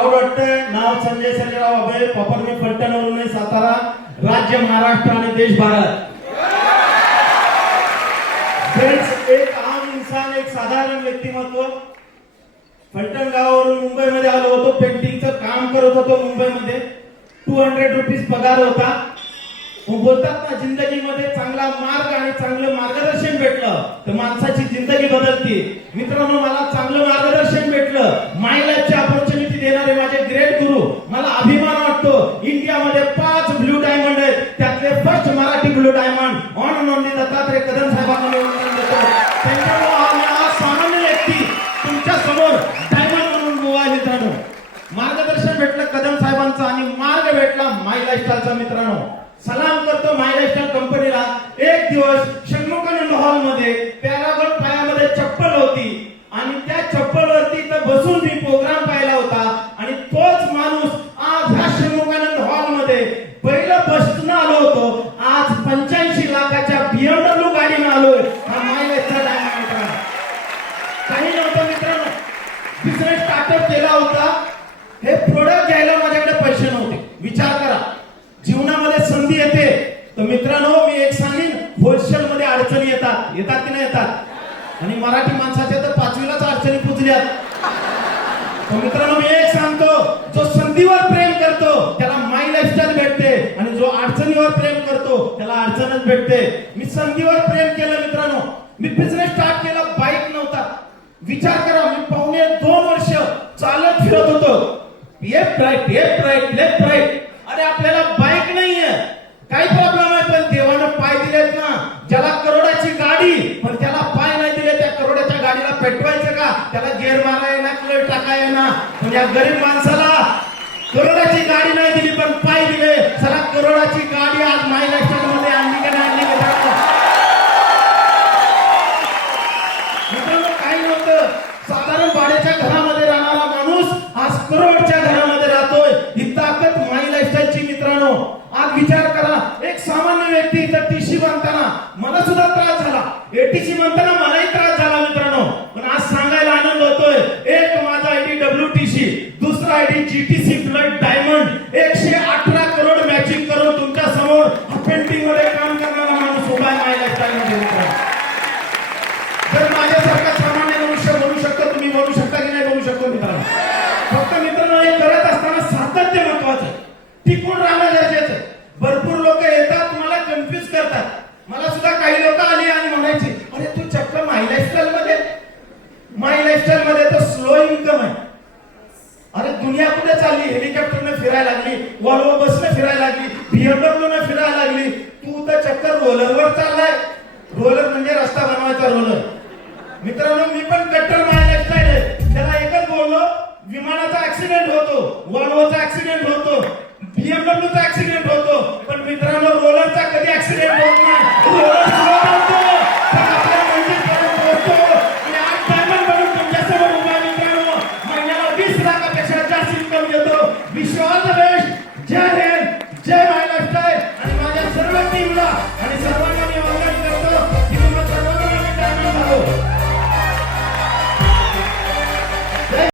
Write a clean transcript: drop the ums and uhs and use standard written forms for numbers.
Proud वाटतं. नाव संजय सर्जेराव अभय, proper मी फलटणवरून आहे, सातारा, राज्य महाराष्ट्र आणि देश भारत. फ्रेंड्स, एक आम इंसान, एक साधारण व्यक्तिमत्व. फलटण गावावरून मुंबईमध्ये आलो होतो, पेंटिंगचं काम करत होतो मुंबईमध्ये. 200 रुपीज पगार होता. बोलतात ना, जिंदगीमध्ये चांगला मार्ग आणि चांगलं मार्गदर्शन भेटलं तर माणसाची जिंदगी बदलते. मित्रांनो, मला चांगलं मार्गदर्शन भेटलं. माय लाईफची अपॉर्च्युनिटी देणारे माझे ग्रेट गुरु. मला अभिमान वाटतो, इंडियामध्ये 5 ब्लू डायमंड आहेत, त्यातले first Marathi blue diamond on and only Dattatray Kadam साहेबांना मी वंदन देतो. त्यांच्यामुळे आज सामान्य व्यक्ती तुमच्या समोर डायमंड म्हणून उभा आहे. मित्रांनो, मार्गदर्शन भेटलं कदम साहेबांचं आणि मार्ग भेटला माय लाईफस्टाईलचा. मित्रांनो, सलाम करतो माय लाईफस्टाईल कंपनीला. एक दिवस षण्मुखानंद हॉल मध्ये पॅरागॉन पायामध्ये चप्पल होती आणि त्या चप्पलवरती तर बसून मी प्रोग्राम पाहिला होता. आणि तोच माणूस आज ह्या षण्मुखानंद हॉल मध्ये पहिलं बसनं आलो होतो, आज 85 लाखाच्या BMW गाडीने आलोय. हा माय लाईफचा डायमंड. काही नव्हतं मित्रांनो, बिझनेस स्टार्टअप केला होता. हे प्रोडक्ट घ्यायला माझ्याकडे पैसे नव्हते. विचार करा, जीवनामध्ये संधी येते तर मित्रांनो, मी एक सांगेन, होलसेल मध्ये अडचणी येतात. येतात की नाही येतात? आणि मराठी माणसाच्या तर 5वीलाच अडचणी पुजल्यात. तर मित्रांनो, मी एक सांगतो, जो संधीवर प्रेम करतो त्याला माय लाईफस्टाईल भेटते आणि जो अडचणीवर प्रेम करतो त्याला अडचणच भेटते. मी संधीवर प्रेम केलं मित्रांनो. मी बिझनेस स्टार्ट केला, बाईक नव्हता. विचार करा, मी पावणे 2 वर्ष चालत फिरत होतो, left right left right left right. अरे आपल्याला बाईक नाहीये, काही प्रॉब्लेम आहे, पण देवानं पाय दिलेत ना. ज्याला करोडाची गाडी पण त्याला पाय नाही दिले, त्या करोडाच्या गाडीला पेटवायचं का? त्याला गेअर मारायला ना, क्लच टाकायला ना. पण या गरीब माणसाला करोडाची गाडी नाही दिली पण पाय दिले. चला, करोडाची गाडी आज माय लाईफस्टाईल मध्ये आणली का नाही आणली का? मित्रांनो, काही नव्हतं, साधारण भाड्याच्या घरामध्ये राहणारा माणूस आज करोडच्या घरामध्ये राहतोय. ही ताकद माय लाईफस्टाईलची. मित्रांनो, आज विचार करा, एक सामान्य व्यक्ती इथं टीसी बांधताना मला सुद्धा त्रास झाला, एटीसी बांधताना मलाही त्रास झाला मित्रांनो. पण आज सांगायला आनंद होतोय, एक माझा आयडी WTC, दुसरा ID GTC blood diamond, 118 crore matching करून तुमच्या समोर पेंटिंग मध्ये काम करणारा माणूस उभा आहे माय लाईफस्टाईल मध्ये. जर माझ्यासारखा सामान्य मनुष्य बनू शकतो, तुम्ही बनू शकता की नाही बनू शकतो मित्रांनो? फक्त मित्रांनो, हे करत असताना सातत्य महत्वाचं आहे, टिकून राहणं गरजेचं आहे. भरपूर लोक येतात, तुम्हाला कन्फ्युज करतात. मला सुद्धा काही लोक आली आणि म्हणायची, अरे तू चक्क माय लाईफस्टाईल मध्ये. माय लाईफस्टाईल मध्ये तर स्लो इन्कम आहे. अरे दुनिया कुठे चालली? हेलिकॉप्टरने फिरायला लागली, वॉल्वो बसने फिरायला लागली, BMW ने फिरायला लागली. तू तर चक्क रोलरवर चाललाय. रोलर म्हणजे रस्ता बनवायचा रोलर. मित्रांनो, मी पण कट्टर माय लाईफस्टाईल आहे. त्याला एकच बोललो, विमानाचा ऍक्सिडेंट होतो, वॉल्वोचा ऍक्सिडेंट होतो, BMW चा ऍक्सिडेंट होतो, पण मित्रांनो रोलरचा कधी ऍक्सिडेंट होत नाही.